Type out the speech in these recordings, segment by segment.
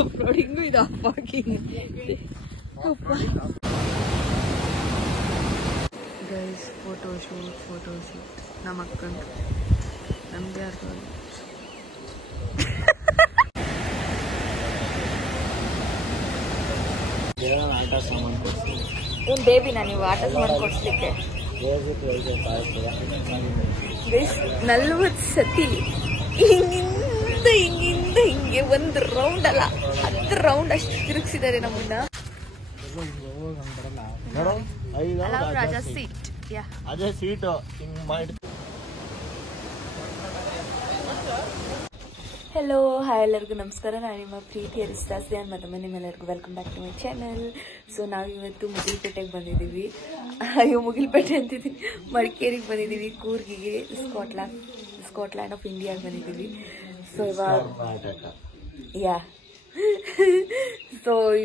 ಅಪ್ಲೋಡಿಂಗು ಇದು of parking. Guys photo shoot ನಮ್ಮ ಅಕ್ಕಂದು ನಮ್ದೇ ಅರ್ಥ. ಏನ್ ಬೇಬಿನಾ ನೀವು ಆಟ ಸಾಮಾನು ಕೊಡ್ಸ್ಲಿಕ್ಕೆ? 40 ಸತಿ ಹಿಂಗಿಂದ ಹಿಂಗೆ ಒಂದು ರೌಂಡ್ ಅಲ್ಲ 10 ರೌಂಡ್ ಅಷ್ಟು ತಿರುಗಿಸಿದ್ದಾರೆ ನಮ್ಮನ್ನ. ರಾಜಾ ಸೀಟ್ ಅದೇ ಸೀಟು ಹಿಂಗ್ ಮಾಡಿ. ಹೆಲೋ ಹಾಯ್ ಎಲ್ಲರಿಗೂ ನಮಸ್ಕಾರ. ನಾನು ನಿಮ್ಮ ಪ್ರೀತಿಯ ರಿಸ್ತಾಸ್ಯಾನ್ ಮತ್ತೊಮ್ಮೆ ನಿಮ್ಮೆಲ್ಲರಿಗೂ welcome back to my channel. So ನಾವಿವತ್ತು ಮುಗಿಲ್ಪೇಟೆಗೆ ಬಂದಿದ್ದೀವಿ. ಮುಗಿಲ್ಪೇಟೆ ಅಂತಿದ್ದೀನಿ, ಮಡಿಕೇರಿಗೆ ಬಂದಿದ್ದೀವಿ, ಕೂರ್ಗಿಗೆ, ಸ್ಕಾಟ್ಲ್ಯಾಂಡ್ ಆಫ್ ಇಂಡಿಯಾಗೆ ಬಂದಿದ್ದೀವಿ. ಸೊ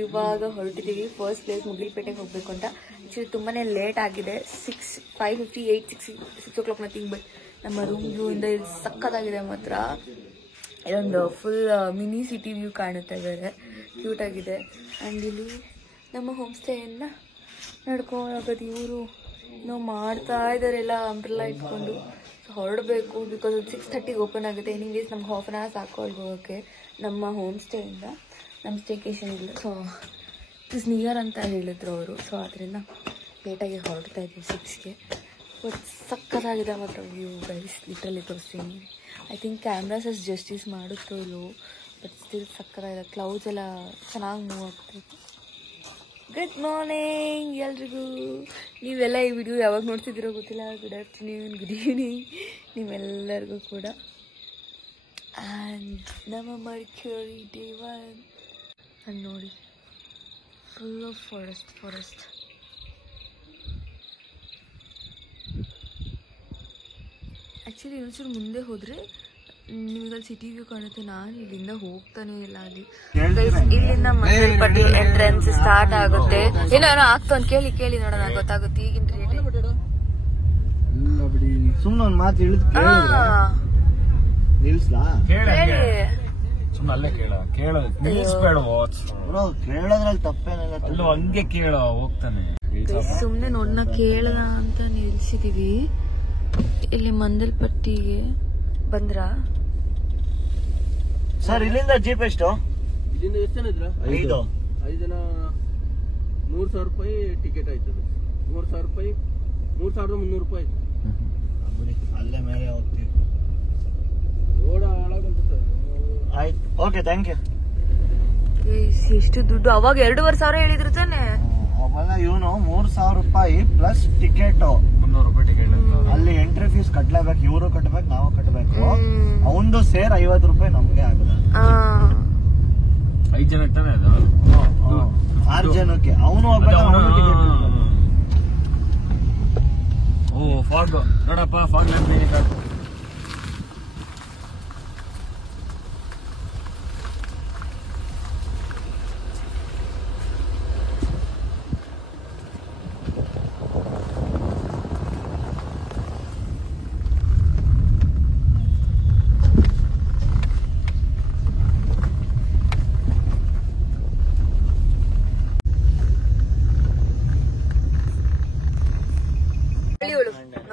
ಇವಾಗ ಹೊರಟಿದ್ದೀವಿ. ಫಸ್ಟ್ ಪ್ಲೇಸ್ ಮುಗಿಲ್ಪೇಟೆಗೆ ಹೋಗಬೇಕು ಅಂತ. ಆ್ಯಕ್ಚುಲಿ ತುಂಬಾ ಲೇಟ್ ಆಗಿದೆ. 6:58 6 o'clock ನಥಿಂಗ್. ಬಟ್ ನಮ್ಮ ರೂಮ್ ವ್ಯೂ ಇಂದ ಇಲ್ಲಿ ಸಕ್ಕತ್ತಾಗಿದೆ ಮಾತ್ರ. ಇದೊಂದು ಫುಲ್ ಮಿನಿ ಸಿಟಿ ವ್ಯೂ ಕಾಣುತ್ತಾ ಇದ್ದಾರೆ, ಕ್ಯೂಟ್ ಆಗಿದೆ. ಆ್ಯಂಡ್ ಇಲ್ಲಿ ನಮ್ಮ ಹೋಮ್ ಸ್ಟೇಯನ್ನು ನಡ್ಕೊಂಡು ಇವರು ನಾವು ಮಾಡ್ತಾ ಇದ್ದಾರೆ ಎಲ್ಲ ಅಂಬ್ರೆಲ್ಲ ಇಟ್ಕೊಂಡು. ಹೊರಡಬೇಕು ಬಿಕಾಸ್ 6:30 ಓಪನ್ ಆಗುತ್ತೆ. ಎನಿವೇಸ್ ನಮ್ಗೆ ಹಾಫ್ ಆನ್ ಅವರ್ ಸಾಕು ಅಲ್ಲಿಗೆ ಹೋಗೋಕ್ಕೆ ನಮ್ಮ ಹೋಮ್ ಸ್ಟೇಯಿಂದ. ನಮ್ಮ ಸ್ಟೇಕೇಶನ್ ಇಲ್ಲ, ಸೊ ಇಸ್ ನಿಯರ್ ಅಂತ ಹೇಳಿದ್ರು ಅವರು. ಸೊ ಅದರಿಂದ ಲೇಟಾಗಿ ಹೊರಡ್ತಾ ಇದ್ದೀವಿ 6ಗೆ. ಬಟ್ ಸಕ್ಕತ್ತಾಗಿದೆ ಮಾತ್ರ ವ್ಯೂ ಗೈಸ್, ಲಿಟ್ರಲಿ ತೋರಿಸ್ತೀನಿ. ಐ ಥಿಂಕ್ ಕ್ಯಾಮ್ರಾಸ್ ಅಷ್ಟು ಜಸ್ಟಿಸ್ ಮಾಡುತ್ತೋ ಇಲ್ಲೋ, ಬಟ್ ಸ್ಟಿಲ್ ಸಕ್ಕತ್ತಾಗಿದೆ. ಕ್ಲೌಡ್ಸ್ ಎಲ್ಲ ಚೆನ್ನಾಗಿ ಮೂವ್ ಆಗ್ತೈತೆ. ಗುಡ್ ಮಾರ್ನಿಂಗ್ ಎಲ್ರಿಗೂ. ನೀವೆಲ್ಲ ಈ ವಿಡಿಯೋ ಯಾವಾಗ ನೋಡ್ತಿದ್ದೀರೋ ಗೊತ್ತಿಲ್ಲ. ಗುಡ್ ಆಫ್ಟರ್ನೂನ್, ಗುಡ್ ಈವ್ನಿಂಗ್ ನೀವೆಲ್ಲರಿಗೂ ಕೂಡ. ಆ್ಯಂಡ್ ನಮ್ಮ ಮಡಿಕೇರಿ ಡೇ 1 ಅಲ್ಲಿ ನೋಡಿ ಫುಲ್ ಆಫ್ ಫಾರೆಸ್ಟ್. ಆ್ಯಕ್ಚುಲಿ ಇನ್ನೊಂಚೂರು ಮುಂದೆ ಹೋದರೆ ನಿಮಗಲ್ಲಿ ಸಿಟಿ ವ್ಯೂ ಕಾಣುತ್ತೆ. ನಾನು ಇಲ್ಲಿಂದ ಹೋಗ್ತಾನೆ ಇಲ್ಲ. ಅಲ್ಲಿ ಇಲ್ಲಿಂದ ಮಸಲ್ಪಟ್ಟಿ ಎಂಟ್ರೆನ್ಸ್ ಸ್ಟಾರ್ಟ್ ಆಗುತ್ತೆ. ಏನೋ ಆಗ್ತಾ ಅಂತ ಕೇಳಿ ನೋಡೋಣ, ಗೊತ್ತಾಗುತ್ತೆ ಈಗಿನ ರೇಟ್. ಸುಮ್ಮನೆ ಒಂದು ಮಾತು ನಿಲ್ಸ್ಲಾ? ಸುಮ್ಮನೆ ಅಲ್ಲೇ ಕೇಳೋದ್ರಲ್ಲಿ ತಪ್ಪೇನಿಲ್ಲ. ಅಲ್ಲೂ ಹಂಗೆ ಕೇಳ ಹೋಗ್ತಾನೆ. ಸುಮ್ಮನೆ ನೋಡೋಣ ಕೇಳೋಣ ಅಂತ ನಿಲ್ಸಿದೀವಿ. ಇಲ್ಲಿ ಮಂದಲ್ಪಟ್ಟಿಗೆ ಬಂದ್ರ ಸರ್? ಇಲ್ಲಿಂದ ಜೀಪ್ ಎಷ್ಟು? ಇಲ್ಲಿಂದ ಎಷ್ಟು ಜನ ಇದ್ರ? 5 ಜನ. 3,000 ರೂಪಾಯಿ ಟಿಕೆಟ್ ಆಯ್ತದೆ. 3,000 ರೂಪಾಯಿ, 3,300 ರೂಪಾಯಿ. ಅಲ್ಲೇ ಮೇಲೆ ಹೋಗ್ತೀವಿ. ರೋಡ ಹಾಳಾಗಂತ. ಆಯ್ತು, ಓಕೆ, ಥ್ಯಾಂಕ್ ಯು. ಎಷ್ಟು ದುಡ್ಡು ಅವಾಗ? 2,500 ಹೇಳಿದ್ರು ತಾನೆ. ಅವೆಲ್ಲ ಇವನು 3,000 ರೂಪಾಯಿ ಪ್ಲಸ್ ಟಿಕೆಟ್, 300 ರೂಪಾಯಿ ಟಿಕೆಟ್. ಅಲ್ಲಿ ಎಂಟ್ರಿ ಫೀಸ್ ಕಟ್ಲೇಬೇಕು, ಇವರು ಕಟ್ಬೇಕು, ನಾವು ಕಟ್ಬೇಕು. ಅವಂದು ಸೇರ್ 50 ರೂಪಾಯಿ ನಮ್ಗೆ ಆಗುತ್ತೆ. 5 ಜನ ತಾನೆ ಅದು? 6 ಜನಕ್ಕೆ. ಅವನು ಓ ಫಾಗ್ ನೋಡಪ್ಪ, ಫಾಗ್ ಲ್ಯಾಂಡ್.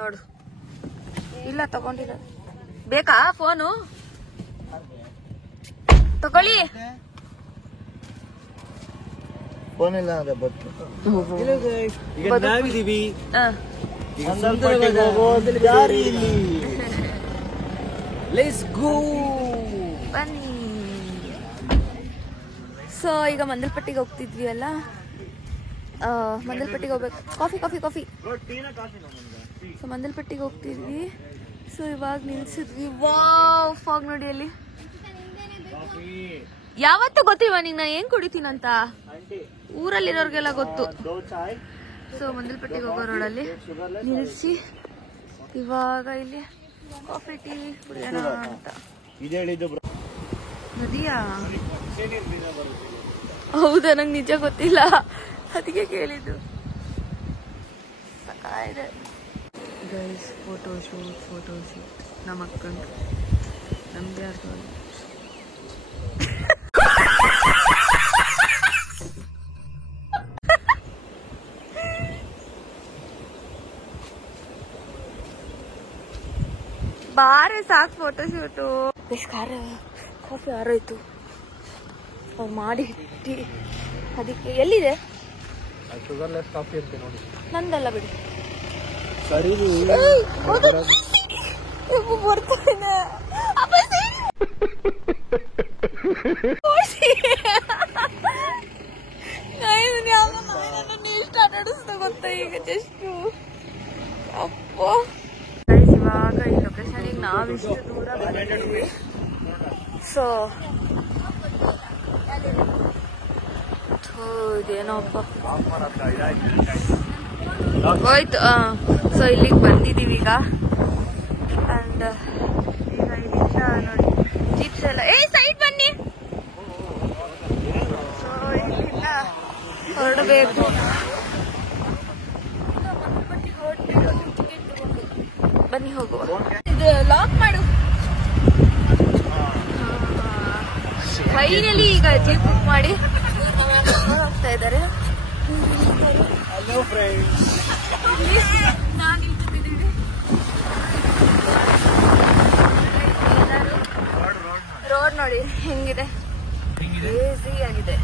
ನೋಡು ಇಲ್ಲ ತಗೊಂಡಿಲ್ಲ. ಬೇಕಾ ಫೋನು? ತಗೊಳ್ಳಿ. ಫೋನ್ ಇಲ್ಲ ಅಂದ್ರೆ ಬನ್ನಿ. ಸೊ ಈಗ ಮಂದಲ್ಪಟ್ಟಿಗೆ ಹೋಗ್ತಿದ್ವಿ ಅಲ್ಲ, ಮಂದಲ್ಪಟ್ಟಿಗೆ ಹೋಗ್ಬೇಕು. ಕಾಫಿ. ಸೊ ಮಂದಲ್ಪಟ್ಟಿಗೆ ಹೋಗ್ತಿದ್ವಿ. ಸೊ ಇವಾಗ ನಿಲ್ಸಿದ್ವಿ. ವಾವ್, ಫಾಗ್ ನೋಡಿ ಅಲ್ಲಿ. ಯಾವತ್ತೂ ಗೊತ್ತಿಲ್ವಾ ನಿಂಗೆ ನಾನು ಏನ್ ಕುಡಿತೀನಂತ? ಊರಲ್ಲಿರೋರ್ಗೆಲ್ಲ ಗೊತ್ತು. ಸೊ ಮಂದಲ್ಪಟ್ಟಿಗೆ ಹೋಗೋ ರೋಡಲ್ಲಿ ನಿಲ್ಸಿ ಇವಾಗ ಇಲ್ಲಿ ಕಾಫಿ ಟೀ ಕುಡಿಯೋಣ ಅಂತ. ನದಿಯಾ? ಹೌದಾ? ನಂಗೆ ನಿಜ ಗೊತ್ತಿಲ್ಲ, ಅದಕ್ಕೆ ಕೇಳಿದ್ದು. ಸಕಾಯಿದೆ ಗೈಸ್. ಫೋಟೋ ಶೂಟ್ ನಮ್ಮ ಅಕ್ಕಂದು ನಮ್ದೇ ಅರ್ಥ. ಬಾರೆ ಸಾಕು ಫೋಟೋ ಶೂಟು. ಕಾಫಿ ಆರೋಯ್ತು ಅವ್ರು ಮಾಡಿ ಇಟ್ಟು. ಅದಕ್ಕೆ ಎಲ್ಲಿದೆ? ಶುಗರ್ಲೆಸ್ ಕಾಫಿ ಇರುತ್ತೆ ನೋಡಿ. ನಂದಲ್ಲ ಬಿಡಿ. ಸರಿ ಬರ್ತಾನೆ ಇಷ್ಟ ನಡೆಸ್ತಾ ಗೊತ್ತಾ ಈಗ ಜಸ್ಟ್. ಅಪ್ಪ ಇವಾಗ ಈ ಲೊಕೇಶನಿಗೆ ನಾವಿಷ್ಟು ದೂರ ಬಂದಿದ್ದೀವಿ. ಸೊ ಇದೇನೋಪ್ಪ ಹೋಯ್ತು. ಸೊ ಇಲ್ಲಿಗೆ ಬಂದಿದ್ದೀವಿ ಈಗ. ಅಂಡ್ ಈಗ ಇಲ್ಲಿಂದ ನೋಡಿ ಜಿಪ್ಸ್ ಎಲ್ಲ ಸೈಡ್ ಬನ್ನಿ. ಸೊ ಇಲ್ಲಿಂದ ಹೊರಡಬೇಕು. ಬನ್ನಿ ಹೋಗುವ. ಇದು ಲಾಕ್ ಮಾಡು. ಫೈನಲಿ ಈಗ ಜೀಪ್ ಬುಕ್ ಮಾಡಿ ಹೋಗ್ತಾ ಇದ್ದಾರೆ. ರೋಡ್ ನೋಡಿ ಹೆಂಗಿದೆ, ಈಸಿ ಆಗಿದೆ.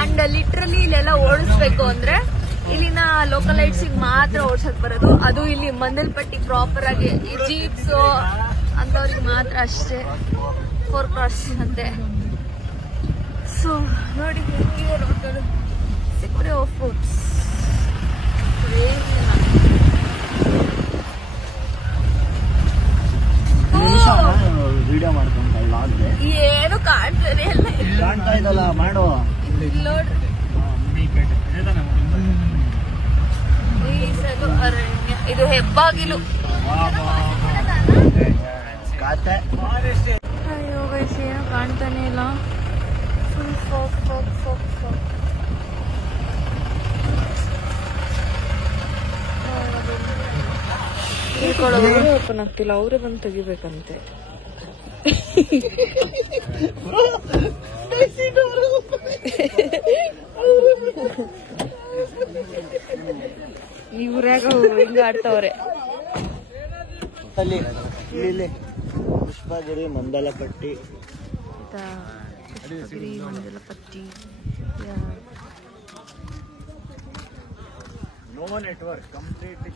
ಅಂಡ್ ಲಿಟ್ರಲಿ ಇಲ್ಲೆಲ್ಲ ಓಡಿಸ್ಬೇಕು ಅಂದ್ರೆ ಇಲ್ಲಿನ ಲೋಕಲ್ ಲೈಟ್ಸಿಗೆ ಮಾತ್ರ ಓಡ್ಸಕ್ ಬರೋದು. ಅದು ಇಲ್ಲಿ ಮಂದಲ್ಪಟ್ಟಿ ಪ್ರಾಪರ್ ಆಗಿ ಈ ಜೀಪ್ಸ್ ಅಂತವ್ರಿಗೆ ಮಾತ್ರ ಅಷ್ಟೇ 4 ಕ್ರಾಸ್ ಅಂತೆ. ಸೊ ನೋಡಿ ಹೆಂಗಿದೆ ರೋಡ್ಗಳು. ಸಿಕ್ರೆ ಆಫ್ ಫುಡ್ಸ್ ವಿಡಿಯೋ ಮಾಡ್ಕೊಂತ ಏನು ಕಾಣ್ತಾನೆ ಎಲ್ಲ ಕಾಣ್ತಾ ಇದಲ್ಲ ಮಾಡು. ನೋಡ್ರಿ ಅರಣ್ಯ. ಇದು ಹೆಬ್ಬಾಗಿಲು. ಅಯ್ಯೋ ಗೈಸ್ ಏನೋ ಕಾಣ್ತಾನೆ ಇಲ್ಲ. Full fog fog fog fog. Open ಆಗ್ತಿಲ್ಲ, ಅವರೇ ಬಂದು ತೆಗಿಬೇಕಂತೆ. ಇವ್ರಾಗ ಹಿಂಗ ಆಡ್ತಾವ್ರೆ. ಇಲ್ಲಿ Pushpagiri Mandalapatti. Pushpagiri Mandalapatti. No network completely.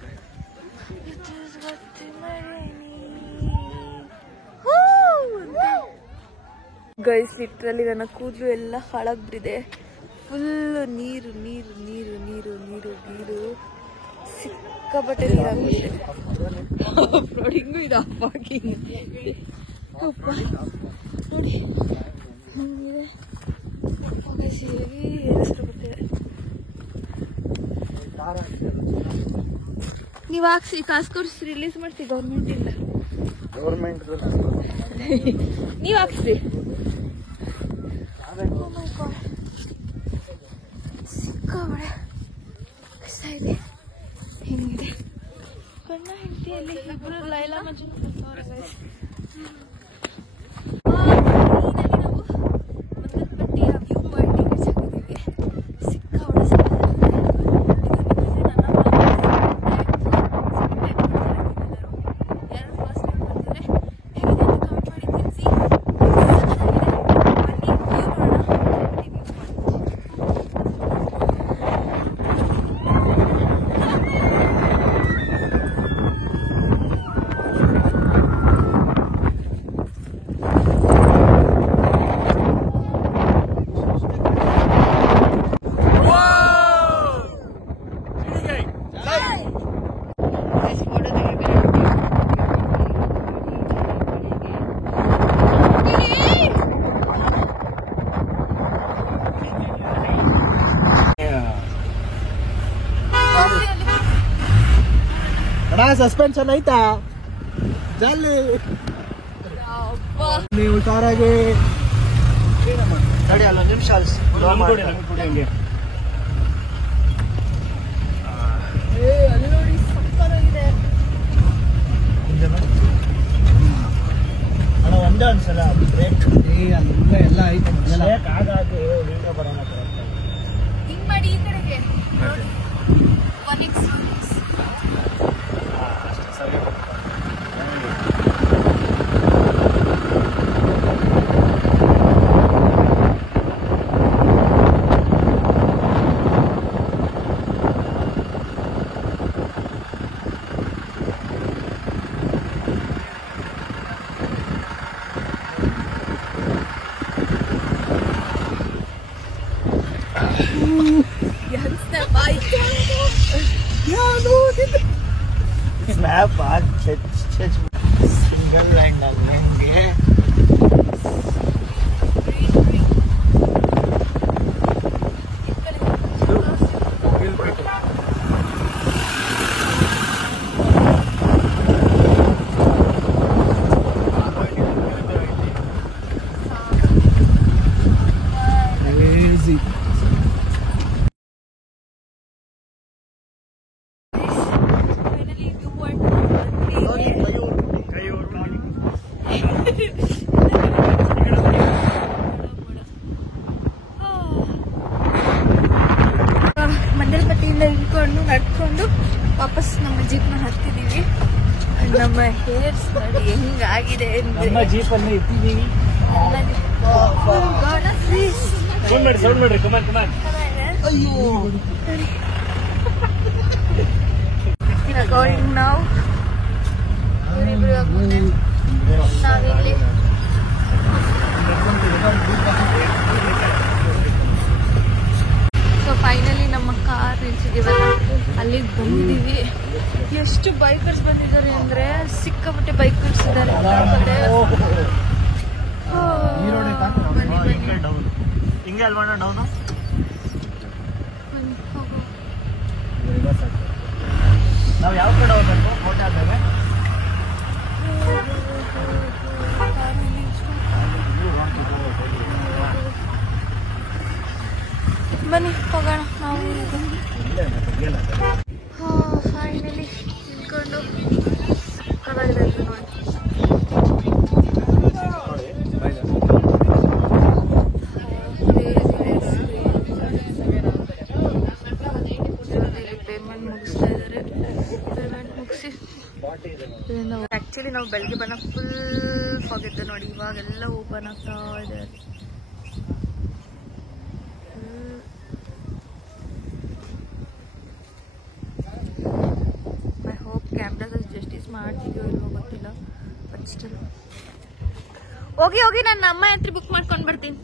Guys literally ನನ್ನ ಕೂದಲು ಎಲ್ಲ ಹಾಳಾಗ್ಬಿಟ್ಟಿದೆ. ಫುಲ್ ನೀರು ನೀರು ನೀರು ನೀರು ನೀರು ನೀರು ಸಿಕ್ಕಾಪಟ್ಟೆ ನೀರಾಗ್ಬಿಟ್ಟಿದೆ. ಅಪ್ಲೋಡಿಂಗು ಇದು ಅಪ್ಪಾಗಿಂಗ್ ಅಪ್ಪ ನೋಡಿ ಹಂಗಿದೆ. ಹೆಸರು ಬರ್ತಿದೆ. ನೀವು ಹಾಕ್ಸಿ ಕಾಸು ಕೊಡಿಸಿ ರಿಲೀಸ್ ಮಾಡ್ತೀವಿ ಗೌರ್ಮೆಂಟಿಂದ. ನೀವು ಹಾಕ್ಸಿ. ಸಿಕ್ಕಾಬಳೆ ಇದೆ ಹೆಂಗಿದೆ. ಗಂಡ ಹೆಂಡತಿಯಲ್ಲಿ ಇಬ್ರು ಲೈಲಾ ಮಜ್ನು ಬರ್ತಾವ್ರೆ ಗೈಸ್. ಮಂದಲ್ಪಟ್ಟಿಯ ವ್ಯೂ ಪಾಯಿಂಟ್ ಟಿಕೆಟ್ಸ್ ಹಾಕಿದ್ದೀವಿ. ಸಿಕ್ಕಾಬಳೆ ಸಸ್ಪೆನ್ಷನ್ ಆಯ್ತಾ ಜಲ್ಲಿ ನೀವು ಹುಷಾರಾಗಿ ತಡಿ. ಅಲ್ಲ ನಿಮಿಷ ಅಲ್ಲಿ ನೋಡಿ ಸಕ್ಕತ್ತಾಗಿದೆ. ಅಣ್ಣ ಒಂದೇ ಒಂದ್ಸಲ ಬ್ರೇಕ್ ಎಲ್ಲ ಆಯ್ತು. ಹಾಗಾಗಿ ವಿಡಿಯೋ ಬರೋಣ ಹಿಂಗ್ ಮಾಡಿ ಈ ಕಡೆಗೆ 1x ಮ್ಯಾಪ್ ಸಿಂಗಲ್ ಲೈನ್ ನಂಗೆ ಮಂಡಲ್ಪಟ್ಟಿಯಿಂದ ಇಳ್ಕೊಂಡು ನಡ್ಕೊಂಡು ವಾಪಸ್ ನಮ್ಮ ಜೀಪ್ನ ಹತ್ತಿದೀವಿ. ನಮ್ಮ ಹೇರ್ಸ್ ನೋಡಿ ಹೆಂಗಾಗಿದೆ ನಮ್ಮ ಜೀಪಲ್ಲಿ ಇಟ್ಟಿದ್ದೀವಿ. ಸೌಂಡ್ ಮಾಡ್ರಿ ಕಮಾನ್ ಕಮಾನ್. ಗೋಯಿಂಗ್ ನಾವು ನಾವಿಲ್ಲಿ ಸೊ ಫೈನಲಿ ನಮ್ಮ ಕಾರ್ ನಿಲ್ಸಿದೀವಲ್ಲ ಅಲ್ಲಿಗೆ ಬಂದಿದ್ದೀವಿ. ಎಷ್ಟು ಬೈಕರ್ಸ್ ಬಂದಿದ್ದಾರೆ ಅಂದ್ರೆ ಸಿಕ್ಕಾಪಟ್ಟೆ ಬೈಕರ್ಸ್ ಇದ್ದಾರೆ. ಹಿಂಗೆ ಅಲ್ವಾಣ ಡೌನು ನಾವು ಯಾವ ಕಡೆ ಹೋಗ್ಬೇಕು? ಕೋಟೆ ಆದ್ಮೇಲೆ ಬನ್ನಿ ಹೋಗೋಣ ನಾವು. ಫೈನಲಿ ತಿಳ್ಕೊಂಡು ಪೇಮೆಂಟ್ ಮುಗಿಸ್ತಾ ಇದ್ದಾರೆ. ಪೇಮೆಂಟ್ ಮುಗಿಸಿ ಆಕ್ಚುಲಿ ನಾವು ಬೆಳಗ್ಗೆ ಬನ್ನ ಫುಲ್ ಫಾಗ್ ಇತ್ತು ನೋಡಿ. ಇವಾಗೆಲ್ಲ ಓಪನ್ ಆಗ್ತಾ ಇದೆ. ಐ ಹೋಪ್ ಕ್ಯಾಮ್ರಾಸ್ ಜಸ್ಟಿಸ್ ಮಾಡ್ತಿದ್ಯೋ ಇಲ್ವೋ ಗೊತ್ತಿಲ್ಲ. ಬಟ್ ಸ್ಟಿಲ್ ಹೋಗಿ ಹೋಗಿ ನನ್ನ ಅಮ್ಮ ಹತ್ರ ಬುಕ್ ಮಾಡ್ಕೊಂಡು ಬರ್ತೀನಿ.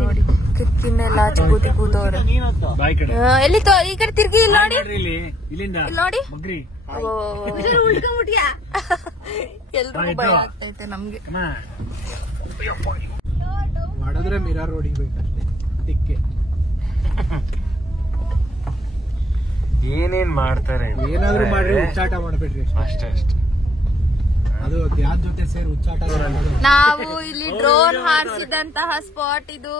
ನೋಡಿ ಕಿಕ್ಕಿನೆಲ್ಲ ಹಚ್ಕೋತಿ ಕೂತವ್ರೆ. ಎಲ್ಲಿ ಈ ಕಡೆ ತಿರ್ಗಿ ಇಲ್ಲಿ ನೋಡಿ. ಇಲ್ಲಿ ನೋಡಿ ಉಳ್ಕೊಂಡ್ಬಿಟ್ಯಾ. ಎಲ್ರಿಗೂ ಭಯ ಆಗ್ತೈತೆ ನಮ್ಗೆ. ಮಾಡಿದ್ರೆ ಮಿರಾರ್ ರೋಡಿಗೆ ಬೇಕಷ್ಟೇ. ಟಿಕ್ಕೆ ಏನೇನ್ ಮಾಡ್ತಾರೆ ಏನಾದ್ರು ಮಾಡ್ರಿ, ಹುಚ್ಚಾಟ ಮಾಡ್ಬೇಡ್ರಿ ಅಷ್ಟೇ ಅಷ್ಟೇ. ಅದು ಯಾರ ಜೊತೆ ಸೇರಿ ಹುಚ್ಚಾಟ ನಾವು ಇಲ್ಲಿ ಡ್ರೋನ್ ಹಾರಿಸಿದಂತಹ ಸ್ಪಾಟ್ ಇದು.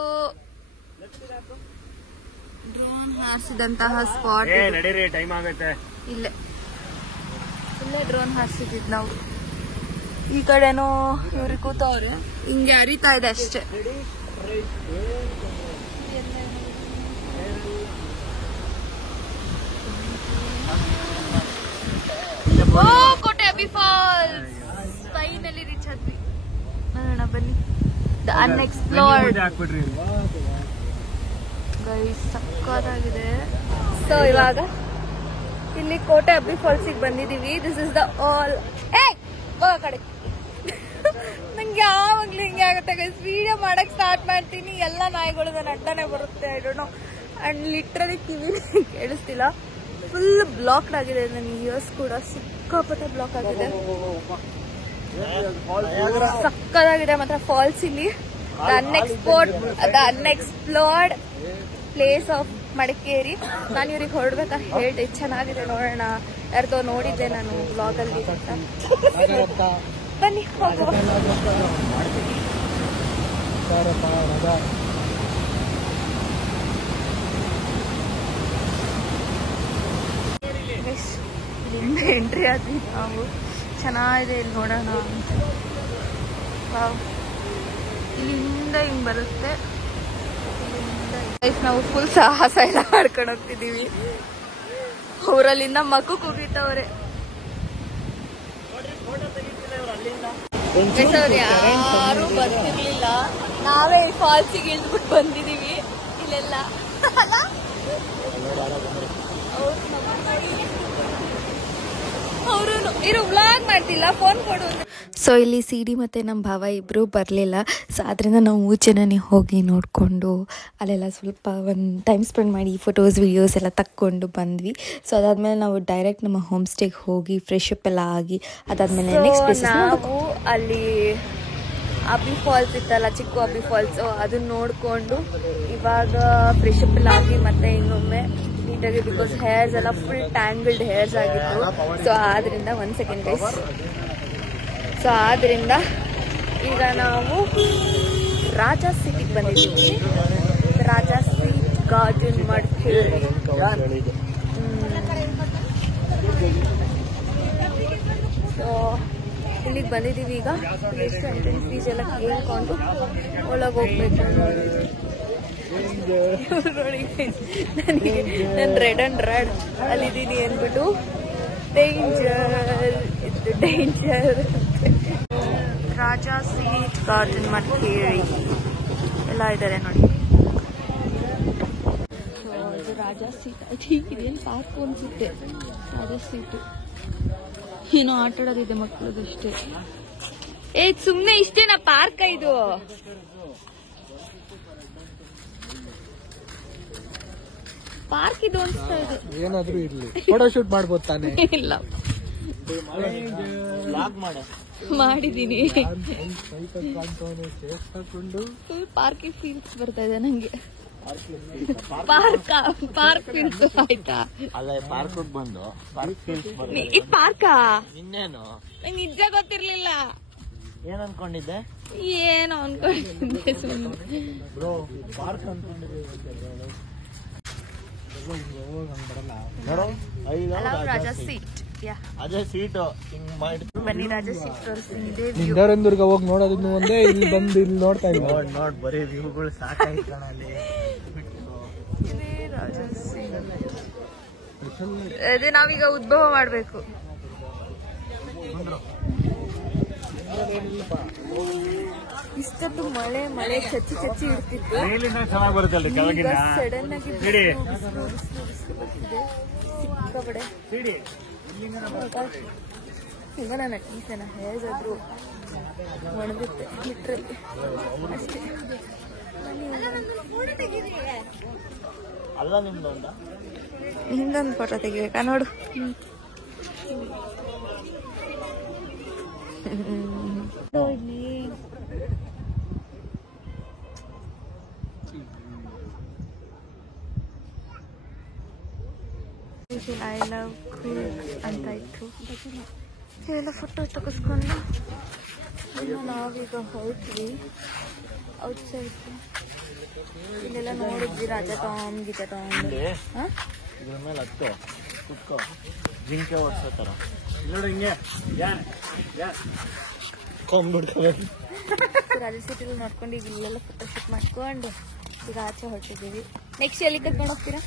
ಡ್ರೋನ್ ಹಾರಿಸಿದಂತಹ ಸ್ಪಾಟ್ ನಡೀರಿ, ಟೈಮ್ ಆಗತ್ತೆ. ಇಲ್ಲೇ ಡ್ರೋನ್ ಹಾರಿಸಿದ್ ನಾವು. ಈ ಕಡೆನೋ ಇವ್ರಿಗೆ ಕೂತವ್ರೆ. ಹಿಂಗೆ ಹರಿತಾ ಇದೆ ಅಷ್ಟೇ. ಓ ಕೋಟೆ ಅಬ್ಬಿ ಫಾಲ್ಸ್ ಫೈನಲಿ ರೀಚ್ ಆದ್ವಿ. ನೋಡೋಣ ಬನ್ನಿ. ದ ಅನ್ಎಕ್ಸ್ಪ್ಲೋರ್ಡ್ ಗೈಸ್ ಸಕ್ಕತ್ತಾಗಿದೆ. ಸೊ ಇವಾಗ ಇಲ್ಲಿ ಕೋಟೆ ಅಬ್ಬಿ ಫಾಲ್ಸಿಗೆ ಬಂದಿದೀವಿ. ದಿಸ್ ಇಸ್ ದ ಆಲ್ ಕಡೆ. ನಂಗೆ ಯಾವಾಗ್ಲೂ ಹಿಂಗೆ ಆಗುತ್ತೆ ಗೈಸ್. ವಿಡಿಯೋ ಮಾಡಕ್ ಸ್ಟಾರ್ಟ್ ಮಾಡ್ತೀನಿ, ಎಲ್ಲ ನಾಯಿಗಳು ನನ್ನ ಅಡ್ಡನೆ ಬರುತ್ತೆ. I don't know. And literally ಕಿವಿ ಕೇಳಿಸ್ತಿಲ್ಲ. ಫುಲ್ ಬ್ಲಾಕ್ಡ್ ಆಗಿದೆ. ನನ್ನ ಇಯರ್ಸ್ ಕೂಡ ಸಿಕ್ಕಾಪಟ್ಟೆ ಬ್ಲಾಕ್ ಆಗಿದೆ. ಸಕ್ಕತ್ತಾಗಿದೆ ಮಾತ್ರ ಫಾಲ್ಸ್ ಇಲ್ಲಿ. The unexplored place of Madikeri. ನಾನು ಇವ್ರಿಗೆ ಹೊರಡ್ಬೇಕಾದ್ರೆ ಹೇಳ್ದೆ ಚೆನ್ನಾಗಿದೆ ನೋಡೋಣ. ಯಾರ್ದೋ ನೋಡಿದ್ದೆ ನಾನು ಬ್ಲಾಗ್ ಅಲ್ಲಿ. ಬನ್ನಿ ಹೋಗುವ. ಇಲ್ಲಿಂದ ಎಂಟ್ರಿ ಆದ್ವಿ ನಾವು. ಚೆನ್ನಾಗಿದೆ ಇಲ್ಲಿ ನೋಡೋಣ. ಇಲ್ಲಿಂದ ಹಿಂಗ್ ಬರುತ್ತೆ. ನಾವು ಫುಲ್ ಸಾಹಸ ಎಲ್ಲ ಮಾಡ್ಕೊಂಡು ಹೋಗ್ತಿದೀವಿ. ಊರಲ್ಲಿಂದ ಮಕ್ಕು ಕೂಗಿಟ್ಟವ್ರೆ. ಯಾರು ಬರ್ತಿರ್ಲಿಲ್ಲ. ನಾವೇ ಈ ಫಾಲ್ಸಿಗೆ ಇಳಿದ್ಬಿಟ್ಟು ಬಂದಿದೀವಿ ಇಲ್ಲೆಲ್ಲ. ಇರು ವ್ಲಾಗ್ ಮಾಡ್ತಿಲ್ಲ, ಫೋನ್ ಕೊಡು. ಸೊ ಇಲ್ಲಿ ಸಿಡಿ ಮತ್ತು ನಮ್ಮ ಭಾವ ಇಬ್ಬರು ಬರಲಿಲ್ಲ. ಸೊ ಅದರಿಂದ ನಾವು ಮುಂಚೆನೇ ಹೋಗಿ ನೋಡಿಕೊಂಡು ಅಲ್ಲೆಲ್ಲ ಸ್ವಲ್ಪ ಒಂದು ಟೈಮ್ ಸ್ಪೆಂಡ್ ಮಾಡಿ ಫೋಟೋಸ್ ವೀಡಿಯೋಸ್ ಎಲ್ಲ ತಕ್ಕೊಂಡು ಬಂದ್ವಿ. ಸೊ ಅದಾದಮೇಲೆ ನಾವು ಡೈರೆಕ್ಟ್ ನಮ್ಮ ಹೋಮ್ ಸ್ಟೇಗೆ ಹೋಗಿ ಫ್ರೆಶ್ ಅಪ್ ಎಲ್ಲ ಆಗಿ ಅದಾದಮೇಲೆ ನೆಕ್ಸ್ಟ್ ನಾವು ಅಲ್ಲಿ ಅಬ್ಬಿ ಫಾಲ್ಸ್ ಇತ್ತಲ್ಲ, ಚಿಕ್ಕ ಅಬ್ಬಿ ಫಾಲ್ಸ್, ಅದನ್ನ ನೋಡಿಕೊಂಡು ಇವಾಗ ಫ್ರೆಶ್ ಅಪ್ ಎಲ್ಲ ಆಗಿ ಮತ್ತೆ ಇನ್ನೊಮ್ಮೆ ನೀಟಾಗಿ, ಬಿಕಾಸ್ ಹೇರ್ಸ್ ಎಲ್ಲ ಫುಲ್ ಟ್ಯಾಂಗಲ್ಡ್ ಹೇರ್ಸ್ ಆಗಿತ್ತು. ಸೊ ಆದ್ರಿಂದ ಒಂದು ಸೆಕೆಂಡ್ ಗೈಸ್. ಸೊ ಆದ್ರಿಂದ ಈಗ ನಾವು ರಾಜಾ ಸಿಟಿಗೆ ಬಂದಿದ್ದೀವಿ. Raja seat garden Madikeri. So ಇಲ್ಲಿಗೆ ಬಂದಿದ್ದೀವಿ. ಈಗ ಎಷ್ಟು ಎಂಟ್ರೆನ್ಸ್ ಫೀಸ್ ಎಲ್ಲ ಕೇಳ್ಕೊಂಡು ಒಳಗೆ ಹೋಗ್ಬೇಕು. ನೋಡಿ ನನಗೆ ನಾನು ರೆಡ್ ಅಂಡ್ ರೆಡ್ ಅಲ್ಲಿದ್ದೀನಿ ಅಂದ್ಬಿಟ್ಟು ಡೇಂಜರ್ ಇದು danger. Raja seat garden Madikeri ಎಲ್ಲ ಇದ್ದಾರೆ ನೋಡಿ. ಇದು ರಾಜಾ ಸೀಟ್. ಇದೇನು ಪಾರ್ಕ್ ಅನ್ಸುತ್ತೆ. ರಾಜಾ ಸೀಟು ಏನೋ ಆಟ ಆಡೋದಿದೆ ಮಕ್ಕಳದಷ್ಟೇ. ಸುಮ್ನೆ ಇಷ್ಟೇನಾ ಪಾರ್ಕ್? ಇದು ಪಾರ್ಕ್ ಇದು ಅನ್ಸ್ತಾ ಇದೆ. ಏನಾದ್ರೂ ಇರ್ಲಿ, ಫೋಟೋ ಶೂಟ್ ಮಾಡ್ಬೋದು ತಾನೆ? ಇಲ್ಲ ಮಾಡಿದೀನಿ. ಪಾರ್ಕಿಂಗ್ ಫೀಲ್ಸ್ ಬರ್ತಾ ಇದೆ ನಂಗೆ. ಪಾರ್ಕ್ ಫೀಲ್ಸ್ ಆಯ್ತಾ? ಅಲ್ಲ ಪಾರ್ಕ್ ಬಂದು ಪಾರ್ಕ್ ಫೀಲ್ಸ್ ಇದು ಪಾರ್ಕಾ? ಇನ್ನೇನು ನಿಜ ಗೊತ್ತಿರ್ಲಿಲ್ಲ. ಏನ್ ಅನ್ಕೊಂಡಿದ್ದೆ? ಏನೋ ಅನ್ಕೊಂಡಿದ್ದೆ ಸುಮ್ಮನೆ. ಬ್ರೋ ಪಾರ್ಕ್ ಅನ್ಕೊಂಡಿದ್ದೆ. ರಾಜಾ ಸೀಟ್. ಅದೇ ಸೀಟು ಹಿಂಗ್ ಮಾಡಿ ಬನ್ನಿ ರಾಜಾ ಸೀಟ್ ತೋರಿಸ್ತೀನಿ. ನಿಂದರಂದುರ್ಗ ಹೋಗಿ ನೋಡೋದನ್ನು ಒಂದೇ, ಇಲ್ಲಿ ಬಂದು ಇಲ್ಲಿ ನೋಡ್ತಾ ಇದ್ವಿ. ನೋಡ್ ಬರೀ ವ್ಯೂಗಳು ಸಾಕಾಯ್ತು ಕಣಲ್ಲಿ. ಅದೇ ನಾವೀಗ ಉದ್ಭವ ಮಾಡ್ಬೇಕು. ಇಷ್ಟೊತ್ತು ಮಳೆ ಮಳೆ ಚಚ್ಚಿ ಚಚ್ಚಿ ಇರ್ತಿತ್ತು. ಚೆನ್ನಾಗಿ ಬರುತ್ತಲ್ಲ ಕೆಳಗಿನ ಸಡನ್ ಆಗಿ ಬರ್ತಿದೆ ಸಿಕ್ಕಾಪಡೆ. ಈಗ ನನ್ನ ಅಟ್ಲೀಸ್ಟ್ ನನ್ನ ಹೇರ್ಸ್ ಆದ್ರೂ ಒಣಗುತ್ತೆ ಲಿಟ್ರಲ್ಲಿ ಅಷ್ಟೇ. ಅಲ್ಲ ನಿಮ್ದು ಹಿಂದೊಂದು ಫೋಟೋ ತೆಗಿಬೇಕಾ ನೋಡು. ಐ ಲವ್ ಅಂತ ಇತ್ತು. ಎಲ್ಲ ಫೋಟೋ ತೆಗೆಸ್ಕೊಂಡು ನಾವೀಗ ಹೊರಟ್ವಿ ಔಟ್ಸೈಡ್. ಇಲ್ಲೆಲ್ಲ ನೋಡಿದ್ವಿ ರಾಜಾ ಟಾಮ್ ಗೀತಾ ಟಾಮ್. ಇದ್ರ ಮೇಲೆ ಹತ್ತು ಕುತ್ಕೋ ಜಿಂಕೆ ಓಡಿಸೋತರ ನೋಡು ಹಿಂಗೆ ಕೊಂಬಿಡ್ಕೋಬೇಕು. ರಾಜಾ ಸಿಟಿಲಿ ನೋಡ್ಕೊಂಡು ಈಗ ಇಲ್ಲೆಲ್ಲ ಫೋಟೋ ಶೂಟ್ ಮಾಡ್ಕೊಂಡು ಈಗ ಆಚೆ ಹೊರಟಿದ್ದೀವಿ. ನೆಕ್ಸ್ಟ್ ಎಲ್ಲಿ ಕರ್ಕೊಂಡು ಹೋಗ್ತೀರಾ?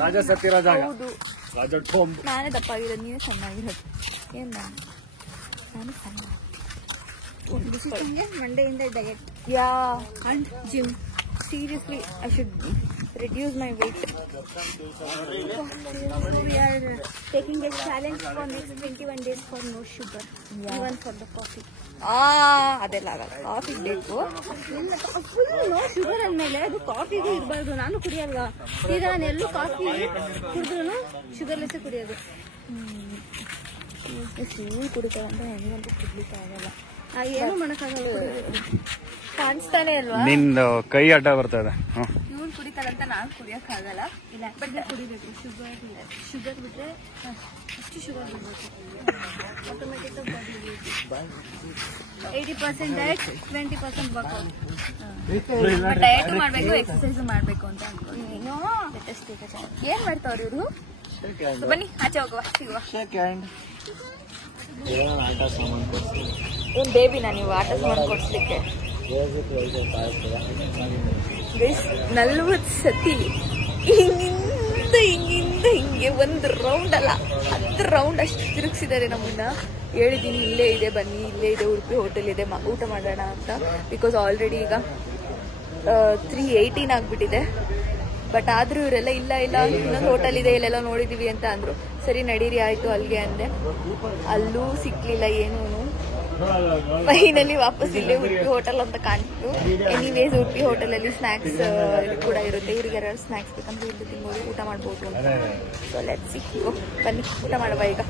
ರಾಜಾ ಸತ್ಯರಾಜ. ಹೌದು, ರಾಜಾ ಠೋಮ್. ನಾನೇ ದಪ್ಪಾಗಿರೋದು, ನೀನೇ ಸಣ್ಣಾಗಿರೋದು. ಏನ್ ನಾನು ಸಣ್ಣ. ಮಂಡೆಯಿಂದ diet. Yeah and gym. Seriously, I should reduce my weight. We are taking a challenge for next 21 days for no sugar, even for the coffee. ಅದೆಲ್ಲ ಆಗಲ್ಲ, ಕಾಫಿ ಬೇಕು. ಫುಲ್ ನೋ ಶುಗರ್ ಅಂದಮೇಲೆ ಅದು ಕಾಫಿಗೆ ಇರಬಾರ್ದು. ನಾನು ಕುಡಿಯಲ್ವಾ ಈಗ, ನಾನು ಎಲ್ಲೂ ಕಾಫಿ ಕುಡಿದ್ರು ಶುಗರ್ಲೆಸ್ಸೇ ಕುಡಿಯೋದು. ಸಿಹಿ ಕುಡಿತಾರೆ ಅಂತ ಹೆಂಗಂತೂ ಕುಡ್ಲಿಕ್ಕೆ ಆಗಲ್ಲ. ಏನು ಮಾಡೋಕ್ಕಾಗಲ್ಲ. ಕಾಣಿಸ್ತಾನೆ ಅಲ್ವಾ? ನಿಂದು ಕೈ ಅಡ್ಡ ಬರ್ತದೆ. ಇವ್ನು ಕುಡಿತಾರಂತ ನಾನು ಕುಡಿಯೋಕ್ಕಾಗಲ್ಲ. ಇಲ್ಲ ಬಟ್ ಕುಡಿಬೇಕು. ಶುಗರ್ ಬಿಟ್ರೆ ಅಷ್ಟು ಶುಗರ್ ಬಿಡಬೇಕು. Automatic 80% diet, 20% workout. ಡಯಟ್ ಮಾಡಬೇಕು, ಎಕ್ಸರ್ಸೈಸ್ ಮಾಡಬೇಕು ಅಂತ ಅನ್ಕೊಂಡು ಏನ್ ಮಾಡ್ತಾವ್ರಿ ಇವರು? ಬನ್ನಿ ಆಚೆ ಹೋಗುವ, ಸಿಗುವ. ಆಟ ಸಾಮಾನು ಕೊಡ್ತೀನಿ. ಏನ್ ಬೇಬಿನಾ ನೀವು ಆಟ ಸಾಮಾನು ಕೊಡ್ಸ್ಲಿಕ್ಕೆ? 40 ಸತಿ ಹಿಂಗಿಂದ ಹಿಂಗೆ ಒಂದು ರೌಂಡ್ ಅಲ್ಲ 10 ರೌಂಡ್ ಅಷ್ಟು ತಿರುಗಿಸಿದ್ದಾರೆ ನಮ್ಮನ್ನ. ಹೇಳಿದ್ದೀನಿ ಇಲ್ಲೇ ಇದೆ ಬನ್ನಿ, ಇಲ್ಲೇ ಇದೆ ಉಡುಪಿ ಹೋಟೆಲ್ ಇದೆ, ಊಟ ಮಾಡೋಣ ಅಂತ. ಬಿಕಾಸ್ ಆಲ್ರೆಡಿ ಈಗ 3:18 ಆಗಿಬಿಟ್ಟಿದೆ. ಬಟ್ ಆದ್ರೂ ಇವರೆಲ್ಲ ಇಲ್ಲ ಇನ್ನೊಂದು ಹೋಟೆಲ್ ಇದೆ ಇಲ್ಲೆಲ್ಲ ನೋಡಿದೀವಿ ಅಂತ ಅಂದ್ರು. ಸರಿ ನಡೀರಿ ಆಯ್ತು ಅಲ್ಲಿಗೆ ಅಂದೆ. ಅಲ್ಲೂ ಸಿಕ್ಲಿಲ್ಲ ಏನೂ. ಫೈನಲಿ ವಾಪಸ್ ಇಲ್ಲೇ ಉಡುಪಿ ಹೋಟೆಲ್ ಅಂತ ಕಾಣ್ತು. ಎನಿವೇಸ್ ಉಡುಪಿ ಹೋಟೆಲ್ ಅಲ್ಲಿ ಸ್ನಾಕ್ಸ್ ಕೂಡ ಇರುತ್ತೆ. ಇವ್ರಿಗೆ ಯಾರು ಸ್ನಾಕ್ಸ್ ಬೇಕಂದ್ರೆ ಇಲ್ಲಿ ತಿನ್ಬೋದು, ಊಟ ಮಾಡ್ಬೋದು ಅಂತ. ಸೊ ಲೆಟ್ಸ್ ಸಿ, ಬನ್ನಿ ಊಟ ಮಾಡುವ ಈಗ.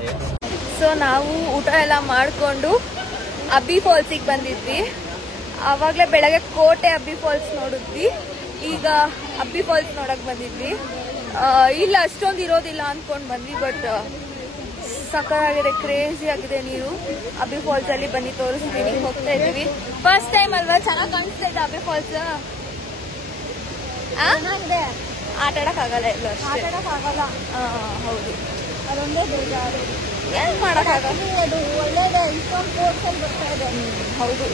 ಸೊ ನಾವು ಊಟ ಎಲ್ಲ ಮಾಡಿಕೊಂಡು ಅಬ್ಬಿ ಫಾಲ್ಸಿಗೆ ಬಂದಿದ್ವಿ. ಆವಾಗಲೇ ಬೆಳಗ್ಗೆ ಕೋಟೆ ಅಬ್ಬಿ ಫಾಲ್ಸ್ ನೋಡಿದ್ವಿ, ಈಗ ಅಬ್ಬಿ ಫಾಲ್ಸ್ ನೋಡಕ್ ಬಂದಿದ್ವಿ. ಇಲ್ಲ ಅಷ್ಟೊಂದು ಇರೋದಿಲ್ಲ ಅಂದ್ಕೊಂಡು ಬಂದ್ವಿ, ಬಟ್ ಸಕ್ಕತ್ತಾಗಿದೆ, ಕ್ರೇಜಿ ಆಗಿದೆ ನೀರು. ಅಬ್ಬಿ ಫಾಲ್ಸ್ ಅಲ್ಲಿ ಬನ್ನಿ ತೋರಿಸ್ತೀನಿ. ಹೋಗ್ತಾ ಇದ್ದೀವಿ, ಫಸ್ಟ್ ಟೈಮ್ ಅಲ್ವಾ, ಚೆನ್ನಾಗಿ ಕಾಣಿಸ್ತಾ ಇದೆ ಅಬ್ಬಿ ಫಾಲ್ಸ್. ಆಟ ಆಡಕ್ ಆಗಲ್ಲ ಇಲ್ಲ ಆಗಲ್ಲ. ಹೌದು, ಅದೊಂದೇ ಬೇಜಾರು, ಏನ್ ಮಾಡಕ್ಕಾಗಲ್ಲ. ಅದು ಒಳ್ಳೇದೇ, ಇಷ್ಟೊಂದು ಕೋರ್ಸಲ್ಲಿ ಬರ್ತಾ ಇದೆ. ಹೌದು,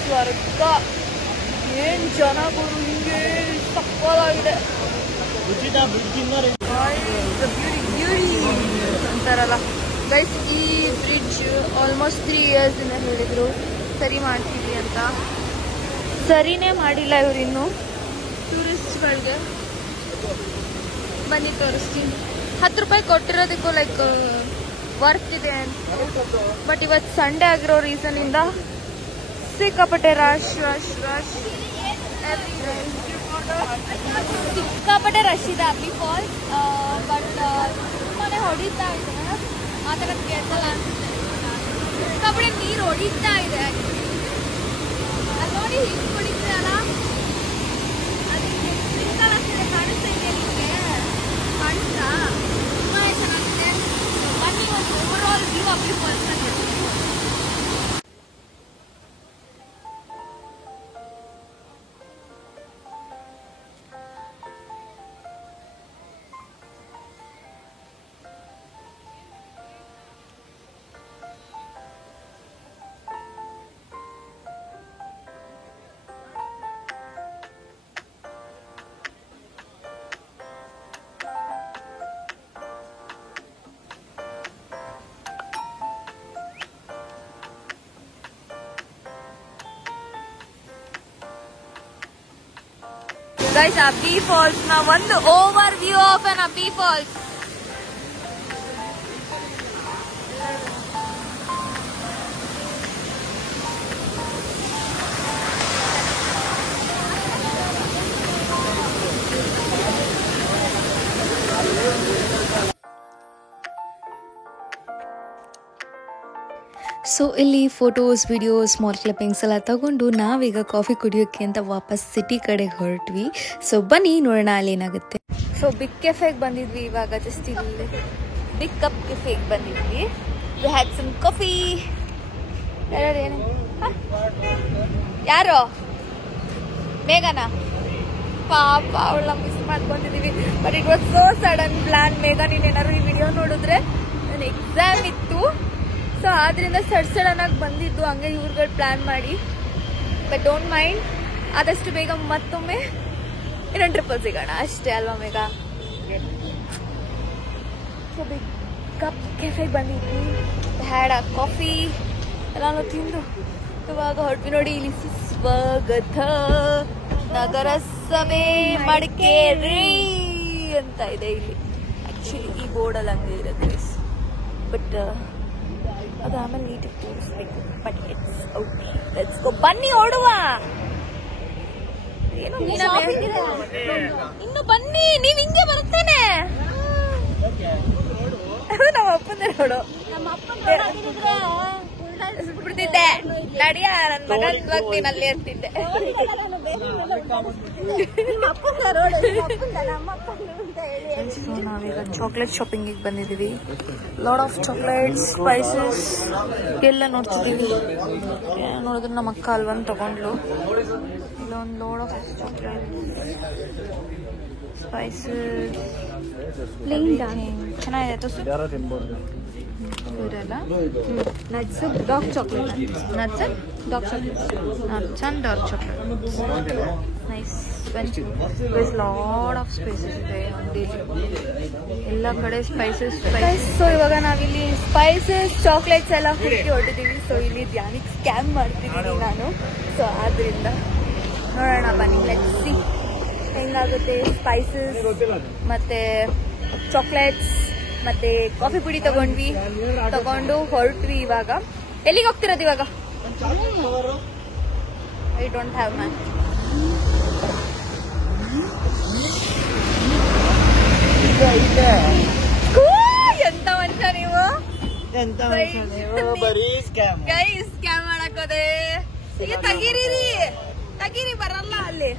ಸ್ವರ್ಗ, ಏನ್ ಜನಗಳು, ಹಿಂಗೆ ಸಕ್ಕತ್ತಾಗಿದೆ ಅಂತಾರಲ್ಲ ಗೈಸ್. ಈ ಬ್ರಿಡ್ಜ್ ಆಲ್ಮೋಸ್ಟ್ 3 years ಇಂದ ಹೇಳಿದ್ರು ಸರಿ ಮಾಡ್ತೀವಿ ಅಂತ. ಸರಿನೇ ಮಾಡಿಲ್ಲ ಇವರಿನ್ನು. ಟೂರಿಸ್ಟ್ಗಳಿಗೆ ಬನ್ನಿ ತೋರಿಸ್ತೀನಿ. 10 ರೂಪಾಯಿ ಕೊಟ್ಟಿರೋದಕ್ಕೂ ಲೈಕ್ ವರ್ತ್ ಇದೆ ಅಂತ. ಬಟ್ ಇವತ್ತು ಸಂಡೇ ಆಗಿರೋ ರೀಸನ್ ಇಂದ ಸಿಕ್ಕಾಪಟ್ಟೆ ರಶ್ ಸಿಕ್ಕಾಪಟ್ಟೆ ರಶ್ ಇದೆ ಅಬ್ಬಿ ಫಾಲ್ಸ್. ಬಟ್ ತುಂಬಾನೇ ಹೊಡಿತಾ ಇದೆ, ಮಾತಾಡೋದು ಕೇಳ್ಸಲ್ಲ ಅನ್ಸುತ್ತೆ. ಸಿಕ್ಕಾಪಟ್ಟೆ ನೀರು ಹೊಡಿತಾ ಇದೆ. ಅಲ್ಲಿ ನೋಡಿ ಹಿಂಗೆ ಹೊಡಿತಾ ಅಲ್ಲ, ಅದು ಸ್ಪ್ರಿಂಕಲ್ ಆಗ್ತಿದೆ, ಕಾಣಿಸ್ತಾ ಇದೆ ನಿಮಗೆ? ಕಾಣಿಸ್ತಾ? ತುಂಬಾ ಚೆನ್ನಾಗಿದೆ. ಬನ್ನಿ ಒಂದು overall view Abbi Falls ನ ಹೇಳ್ತೀನಿ. ಗೈಸ್, ಅಬ್ಬಿ ಫಾಲ್ಸ್ ನ ಒಂದು overview of on Abbi Falls. So ಇಲ್ಲಿ ಫೋಟೋಸ್, ವಿಡಿಯೋಸ್, ಸ್ಮಾಲ್ ಕ್ಲಿಪ್ಪಿಂಗ್ಸ್ ಎಲ್ಲ ತಗೊಂಡು ನಾವೀಗ ಕಾಫಿ ಕುಡಿಯೋಕ್ಕೆ ಅಂತ ವಾಪಸ್ ಸಿಟಿ ಕಡೆಗೆ ಹೊರಟ್ವಿ. ಸೊ ಬನ್ನಿ ನೋಡೋಣ ಅಲ್ಲಿ ಏನಾಗುತ್ತೆ. ಸೊ ಬಿಗ್ ಕೆಫೆಗೆ ಬಂದಿದ್ವಿ ಇವಾಗ, ಜಸ್ಟ್ ಇಲ್ಲಿ ಬಿಗ್ ಕಪ್ ಕೆಫೆಗೆ ಬಂದಿದ್ವಿ. We had some coffee. ಯಾರು? ಮೇಘನಾ? ಪಾಪ, ಅವಳನ್ನ ಮಿಸ್ ಮಾಡ್ಕೊಂಡಿದೀವಿ. But it was so sudden plan. Megha, ನೀನೇನಾದ್ರು ಈ ವಿಡಿಯೋ ನೋಡಿದ್ರೆ ನನ್ನ ಎಕ್ಸಾಮ್ ಇತ್ತು, ಸೊ ಆದ್ರಿಂದ ಸಡನ್ ಆಗಿ ಬಂದಿದ್ದು, ಹಂಗೆ ಇವ್ರುಗಳು ಪ್ಲಾನ್ ಮಾಡಿ. ಬಟ್ ಡೋಂಟ್ ಮೈಂಡ್, ಆದಷ್ಟು ಬೇಗ ಮತ್ತೊಮ್ಮೆ ಇನ್ನೊಂದು ಟ್ರಿಪಲ್ ಸಿಗೋಣ ಅಷ್ಟೇ ಅಲ್ವಾ ಮೇಘ? ಸೊ ಬಿಗ್ ಕಪ್ ಕೆಫೆಗೆ ಬಂದಿದ್ವಿ, ಹ್ಯಾಡ್ ಆ ಕಾಫಿ ಎಲ್ಲಾನು ತಿಂದು ಇವಾಗ ಹೊರಟ್ವಿ. ನೋಡಿ ಇಲ್ಲಿ ಸ್ವಾಗತ ನಗರಸಭೆ ಮಡಿಕೇರಿ ಅಂತ ಇದೆ ಇಲ್ಲಿ. ಆಕ್ಚುಲಿ ಈ ಬೋರ್ಡಲ್ಲಿ ಹಂಗೆ ಇರುತ್ತೆ, ಬಟ್ ಅದು ಆಮೇಲೆ ನೀಟಾಗಿ ತೋರಿಸ್ಬೇಕು. But it's okay, let's go. ಬನ್ನಿ ಓಡುವ. ಏನು ಇನ್ನು ಬನ್ನಿ, ನೀವ್ ಹಿಂಗೆ ಬರ್ತೇನೆ. ನಮ್ಮ ಅಪ್ಪಂದೆ ನೋಡು, ಬಿಡ್ತಿದ್ದೆ ನಡಿಯ, ನನ್ನ ಮಗ ಇವಾಗ ನೀನ್ ಅಲ್ಲಿ ಅಂತಿದ್ದೆ. ನಾವೀಗ ಚಾಕ್ಲೇಟ್ ಶಾಪಿಂಗಿಗೆ ಬಂದಿದ್ದೀವಿ. ಲಾಟ್ ಆಫ್ ಚಾಕ್ಲೇಟ್ಸ್, ಸ್ಪೈಸಸ್ ಎಲ್ಲ ನೋಡ್ತಿದ್ದೀವಿ. ನೋಡಿದ್ರೆ ನಮ್ಮ ಅಕ್ಕ ಅಲ್ವೊಂದು ತಗೊಂಡ್ಲು. ಇಲ್ಲೊಂದು ಲಾಟ್ ಆಫ್ ಚಾಕ್ಲೇಟ್, ಸ್ಪೈಸಸ್, ಚೆನ್ನಾಗಿದೆ. ಯಾರೋ ತಿನ್ಬೋದು. ಇರಲ್ಲ nuts, dark chocolate, nuts and dark chocolate, nuts and dark chocolate. Nice. Lot of spices ಇದೆ ಅಂಗಡಿಲಿ, ಎಲ್ಲ ಕಡೆ ಸ್ಪೈಸಸ್. ಸೊ ಇವಾಗ ನಾವಿಲ್ಲಿ ಸ್ಪೈಸಸ್, ಚಾಕ್ಲೇಟ್ಸ್ ಎಲ್ಲ ಹುಡುಕಿ ಹೊರಟಿದ್ದೀವಿ. ಸೊ ಇಲ್ಲಿ ಧ್ಯಾನಿಗೆ ಸ್ಕ್ಯಾಮ್ ಮಾಡ್ತಿದ್ದೀನಿ ನಾನು. ಸೊ ಆದ್ರಿಂದ ನೋಡೋಣ ಬನ್ನಿ, ಲೆಟ್ಸ್ ಸಿ ಹೆಂಗಾಗುತ್ತೆ ಸ್ಪೈಸಸ್ ಮತ್ತೆ ಚಾಕ್ಲೇಟ್ಸ್ ಮತ್ತೆ ಕಾಫಿ ಪುಡಿ ತಗೊಂಡು ಹೊರಟ್ವಿ. ಇವಾಗ ಎಲ್ಲಿಗೆ ಹೋಗ್ತಿರೋದು ಇವಾಗ? I don't have man. ಎಂತ ಮನುಷ್ಯ ನೀವು, ಗೈಸ್ ಸ್ಕ್ಯಾಮ್ ಮಾಡಕೋದೆ. ಈಗ ತಗೀರಿ ಬರಲ್ಲ ಅಲ್ಲಿ.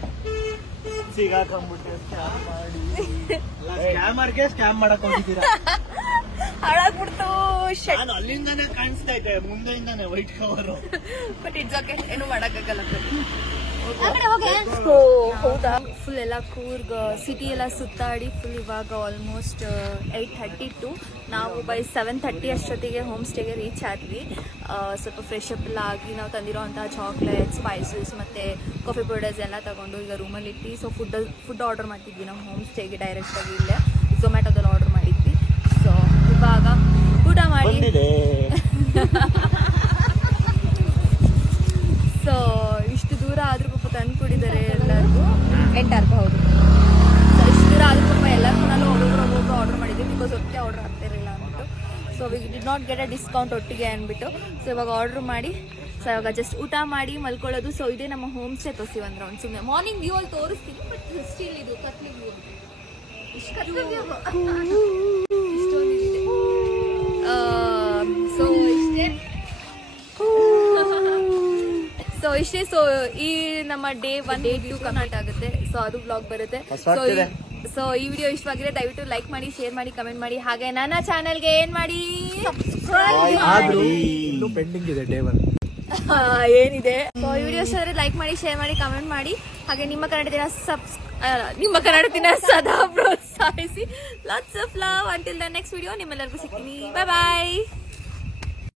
ಸ್ಕ್ಯಾಮ್ ಮಾಡಕ್ ಹೋಗಿದ್ದೀರಾ? ಹಾಳಾಗ್ಬಿಡ್ತು. ಅಲ್ಲಿಂದಾನೆ ಕಾಣಿಸ್ತಾ ಇದೆ, ಮುಂದೆಯಿಂದಾನೆ white cover. But it's okay, ಏನು ಮಾಡಕ್ಕಾಗಲ್ಲ. ಹೌದಾ, ಫುಲ್ ಎಲ್ಲ ಕೂರ್ಗ್ ಸಿಟಿ ಎಲ್ಲ ಸುತ್ತಾಡಿ ಫುಲ್ ಇವಾಗ ಆಲ್ಮೋಸ್ಟ್ 8:32. ನಾವು ಬೈ 7:30 ಅಷ್ಟೊತ್ತಿಗೆ ಹೋಮ್ ಸ್ಟೇಗೆ ರೀಚ್ ಆದ್ವಿ. ಸ್ವಲ್ಪ ಫ್ರೆಶ್ ಅಪ್ ಎಲ್ಲ ಆಗಿ ನಾವು ತಂದಿರೋಂತಹ ಚಾಕ್ಲೇಟ್, ಸ್ಪೈಸಸ್ ಮತ್ತೆ ಕಾಫಿ ಪೌಡರ್ಸ್ ಎಲ್ಲ ತಗೊಂಡು ಈಗ ರೂಮಲ್ಲಿ ಇಟ್ಟು ಸೊ ಫುಡ್ ಆರ್ಡರ್ ಮಾಡ್ತಿದ್ವಿ ನಮ್ಮ ಹೋಮ್ ಸ್ಟೇಗೆ ಡೈರೆಕ್ಟಾಗಿ. ಇಲ್ಲೇ ಝೊಮ್ಯಾಟೋದಲ್ಲಿ ಆರ್ಡರ್ ಮಾಡಿದ್ವಿ. ಸೊ ಇವಾಗ ಊಟ ಮಾಡಿ ಸೊ ಇಷ್ಟು ದೂರ ಆದ್ರೂ ಪಾಪ ತಂದು ಕುಡಿದ್ದಾರೆ ಎಲ್ಲರಿಗೂ. 8 ರೂಪಾಯಿ. ಹೌದು, ಸೊ ಇಷ್ಟು ದೂರ ಆದ್ರೂ ಪಾಪ ಎಲ್ಲರಿಗೂ ನಾನು ಒಬ್ಬೊಬ್ರು ಆರ್ಡರ್ ಮಾಡಿದ್ವಿ ಬಿಕಾಸ್ ಒಟ್ಟಿಗೆ ಆರ್ಡರ್ ಆಗ್ತಿರಲಿಲ್ಲ ಅಂದ್ಬಿಟ್ಟು. So we did not get a discount ಒಟ್ಟಿಗೆ ಅಂದ್ಬಿಟ್ಟು ಸೊ ಇವಾಗ ಆರ್ಡರ್ ಮಾಡಿ ಸೊ ಇವಾಗ ಜಸ್ಟ್ ಊಟ ಮಾಡಿ ಮಲ್ಕೊಳ್ಳೋದು. ಸೊ ಇದೇ ನಮ್ಮ ಹೋಮ್ ಸ್ಟೇ. ತೋರಿಸಿ ಒಂದು ರೌಂಡ್ ಸುಮ್ಮನೆ ಮಾರ್ನಿಂಗ್ ವ್ಯೂ ಅಲ್ಲಿ ತೋರಿಸ್ತೀನಿ. ಬಟ್ ಸ್ಟಿಲ್ ಇದು ಕತ್ಲಿ ವ್ಯೂ ಇಷ್ಟೊಂದಿದೆ. ಸೊ ಇಷ್ಟೇ. ಸೊ ಈ ನಮ್ಮ ಡೇ 1 Day 2 ಕಮೆಂಟ್ ಆಗುತ್ತೆ. ಸೊ ಅದು ಬ್ಲಾಗ್ ಬರುತ್ತೆ. ಸೊ ಈ ವಿಡಿಯೋ ಇಷ್ಟವಾಗಿದೆ ದಯವಿಟ್ಟು ಲೈಕ್ ಮಾಡಿ, ಶೇರ್ ಮಾಡಿ, ಕಮೆಂಟ್ ಮಾಡಿ. ಹಾಗೆ ನನ್ನ ಚಾನಲ್ಗೆ ಏನ್ ಮಾಡಿ ಸಬ್ಸ್ಕ್ರೈಬ್. ಇನ್ನೂ ಪೆಂಡಿಂಗ್ ಇದೆ ಡೇ 1 ಏನಿದೆ. ಸೊ ಈ ವಿಡಿಯೋ ಇಷ್ಟ ಆದರೆ ಲೈಕ್ ಮಾಡಿ, ಶೇರ್ ಮಾಡಿ, ಕಮೆಂಟ್ ಮಾಡಿ. ಹಾಗೆ ನಿಮ್ಮ ಕನ್ನಡ ದಿನ ಸದಾ ಪ್ರೋತ್ಸಾಹಿಸಿ. Lots of love. Until the next video ನಿಮ್ಮೆಲ್ಲರಿಗೂ ಸಿಗ್ತೀನಿ. ಬಾಯ್ ಬಾಯ್.